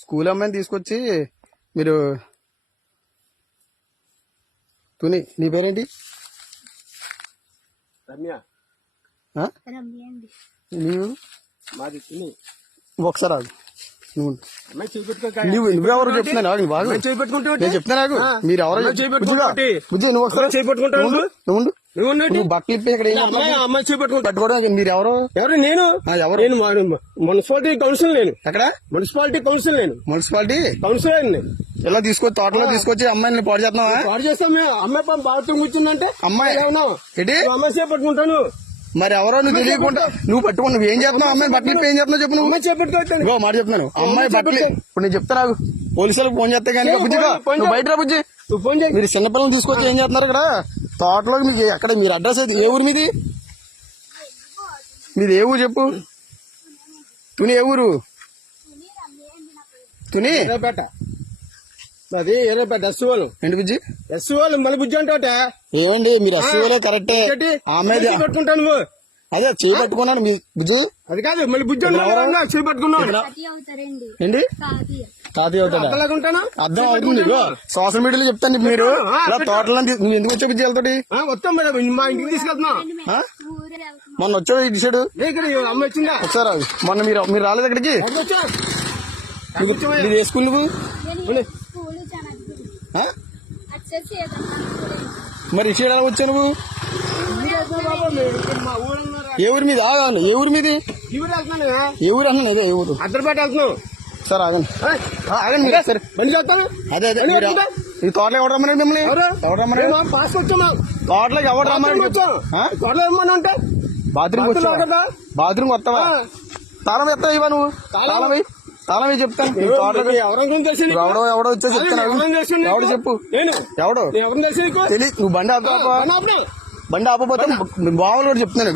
School అమ్మాయిని తీసుకొచ్చి మీరు తుని నీ పేరేంటి? రమ్య. నీవు? మాది తుని. ఒకసారి ఆగు. నువ్వెవరు చెప్తున్నాను ఆగు. బాగు నేను చెప్తాను ఆగు. మీరు ఎవరో బుజ్జి నువ్వు ఒకసారి నువ్వు బట్టలు ఇప్పి ఇక్కడ పట్టుకోవడం మీరు ఎవరు? నేను ఎవరు? నేను మున్సిపాలిటీ కౌన్సిల్. నేను ఎక్కడ? Municipality council. నేను మున్సిపాలిటీ కౌన్సిలర్. ఇలా తీసుకొచ్చి తోటలో తీసుకొచ్చి అమ్మాయిని పాడు చేస్తున్నావా? పాడు చేస్తాం మేము. అమ్మాయి బాత్రూమ్ కూర్చుందంటే అమ్మాయి ఏంటి అమ్మాయి చేపట్టుకుంటాను. మరి ఎవరో నువ్వు తెలియకుండా నువ్వు పట్టుకుని నువ్వు ఏం చేస్తున్నావు? అమ్మాయి బట్టలు ఇప్పి ఏం చేస్తున్నావు చెప్పు. నువ్వు చేపట్టుకుంటాను మాట చెప్తున్నాను. అమ్మాయి బట్టలు ఇప్పుడు నేను చెప్తాను పోలీసులకు ఫోన్ చేస్తే కానీ బుజ్జిగా నువ్వు బయట రా బుజ్జి. మీరు చిన్నపిల్లలు తీసుకొచ్చి ఏం చేస్తున్నారు ఇక్కడ తోటలో? మీకు ఎక్కడ మీరు అడ్రస్ అయితే ఏ ఊరు మీది? మీది ఏ ఊరు చెప్పు. తుని ఏ ఊరు? తుని అది ఎర్రపేట ఎస్సీఓలు. ఏంటి బుజ్జి? ఎస్సీఓలు మళ్ళీ బుజ్జి అంటే ఏమండి మీరు ఎస్సీఓలే కరెక్టే. ఆమె పట్టుకుంటాను నువ్వు. అదే చేయి పట్టుకున్నాను మీ బుజ్జి. అది కాదు మళ్ళీ బుజ్జి చేయి పట్టుకున్నావు. ఏంటి తాతయ్య అవుతాడా? అర్థం అవుతుంది. సోషల్ మీడియాలో చెప్తాను మీరు ఇలా తోటలో నువ్వు ఎందుకు వచ్చావు బుజ్జి వాళ్ళతోటి? వస్తాం మేడం మా ఇంటికి తీసుకెళ్తున్నా. మొన్న వచ్చావు ఈ డిసైడ్ అమ్మ వచ్చిందా? ఒకసారి మొన్న మీరు రాలేదు ఇక్కడికి? మీరు ఏ స్కూల్ నువ్వు? మరి ఇటు ఎలా వచ్చావు నువ్వు? ఏ ఊరి మీద? ఆగాను. ఏ ఊరి మీది? ఏ ఊరు అన్నాను. అదే ఏ ఊరు? అద్దరిపేట వెళ్తున్నావు. సార్ ఆగండి ఆగండి మీరు సరే అదే అదే ఈ తోటలోకి ఎవరు రమ్మన్నాడు మిమ్మల్ని? ఎవరు రమ్మన్నాడు? తోటలోకి ఎవరు రమ్మన్నాడు? బాత్రూమ్ వస్తావా? తాళం ఎత్తావా ఇవా నువ్వు? తాళం చెప్తాను. ఎవడో వచ్చేసి చెప్తాను. ఎవడు చెప్పు ఎవడో తెలియదు. నువ్వు బండి ఆపకపోతే బావులు కూడా చెప్తున్నాను.